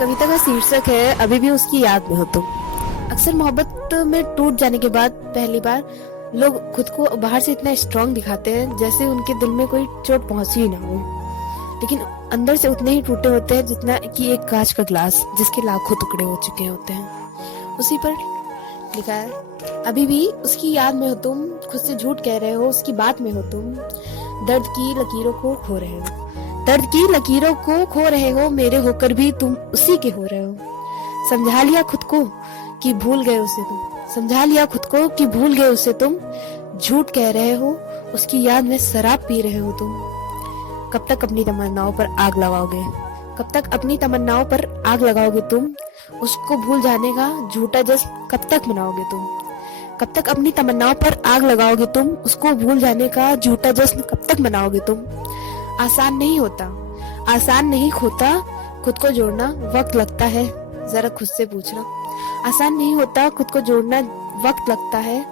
कविता का शीर्षक है अभी भी उसकी याद में हो तुम। अक्सर मोहब्बत में टूट जाने के बाद पहली बार लोग खुद को बाहर से इतना स्ट्रांग दिखाते हैं जैसे उनके दिल में कोई चोट पहुंची ही ना हो, लेकिन अंदर से उतने ही टूटे होते हैं जितना कि एक कांच का ग्लास जिसके लाखों टुकड़े हो चुके होते हैं। उसी पर लिखा है अभी भी उसकी याद में हो तुम, खुद से झूठ कह रहे हो उसकी बात में हो तुम, दर्द की लकीरों को खो रहे हो, दर्द की लकीरों को खो रहे हो, मेरे होकर भी तुम उसी के हो रहे हो। समझा लिया खुद को कि भूल गए उसे तुम, समझा लिया खुद को कि भूल गए उसे तुम, झूठ कह रहे हो उसकी याद में शराब पी रहे हो तुम। कब तक अपनी तमन्नाओं पर आग लगाओगे, कब तक अपनी तमन्नाओं पर आग लगाओगे तुम, उसको भूल जाने का झूठा जश्न कब तक मनाओगे तुम। कब तक अपनी तमन्नाओं पर आग लगाओगे तुम, उसको भूल जाने का झूठा जश्न कब तक मनाओगे तुम। आसान नहीं होता, आसान नहीं होता खुद को जोड़ना, वक्त लगता है जरा खुद से पूछना। आसान नहीं होता खुद को जोड़ना, वक्त लगता है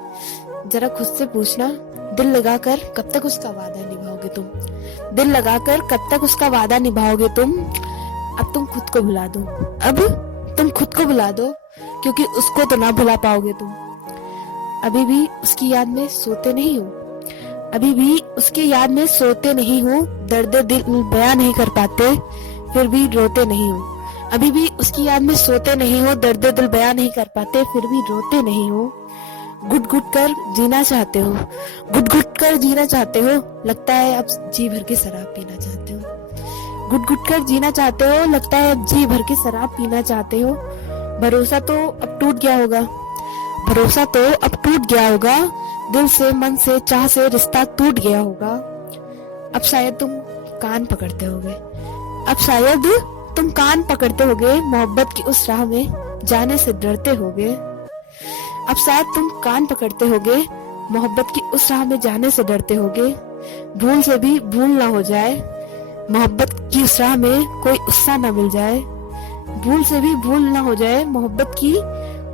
जरा खुद से पूछना। दिल लगाकर कब तक उसका वादा निभाओगे तुम, दिल लगाकर कब तक उसका वादा निभाओगे तुम। अब तुम खुद को भुला दो, अब तुम खुद को भुला दो, क्योंकि उसको तो ना भुला पाओगे तुम। अभी भी उसकी याद में सोते नहीं हो, अभी भी उसकी याद में सोते नहीं हो, दर्द दिल बयां नहीं कर पाते फिर भी रोते नहीं हो। अभी भी उसकी याद में सोते नहीं हो, दर्द दिल बयां नहीं कर पाते फिर भी रोते नहीं हो। घुट घुट कर जीना चाहते हो, घुट घुट कर जीना चाहते हो, लगता है अब जी भर के शराब पीना चाहते हो। घुट घुट कर जीना चाहते हो, लगता है अब जी भर के शराब पीना चाहते हो। भरोसा तो अब टूट गया होगा, भरोसा तो अब टूट गया होगा, दिल से मन से चाह से रिश्ता टूट गया होगा। अब शायद तुम कान पकड़ते होगे, अब शायद तुम कान पकड़ते होगे, मोहब्बत की उस राह में जाने से डरते होगे। अब शायद तुम कान पकड़ते होगे, मोहब्बत की उस राह में जाने से डरते होगे। भूल से भी भूल ना हो जाए, मोहब्बत की उस राह में कोई उत्साह ना मिल जाए। भूल से भी भूल ना हो जाए, मोहब्बत की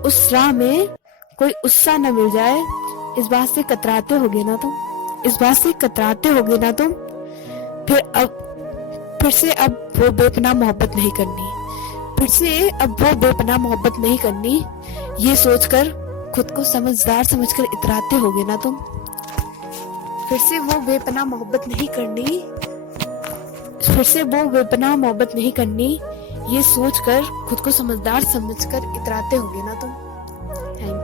उस राह में कोई उत्साह ना मिल जाए। इस बात से कतराते होगे ना तुम, इस बात से कतराते होगे ना तुम। फिर से अब वो बेपनाह मोहब्बत नहीं करनी, फिर से अब वो बेपनाह मोहब्बत नहीं करनी, ये सोचकर खुद को समझदार समझकर इतराते होगे ना तुम। फिर से वो बेपनाह मोहब्बत नहीं करनी, फिर से वो बेपनाह मोहब्बत नहीं करनी, ये सोचकर खुद को समझदार समझकर इतराते होगे ना तुम।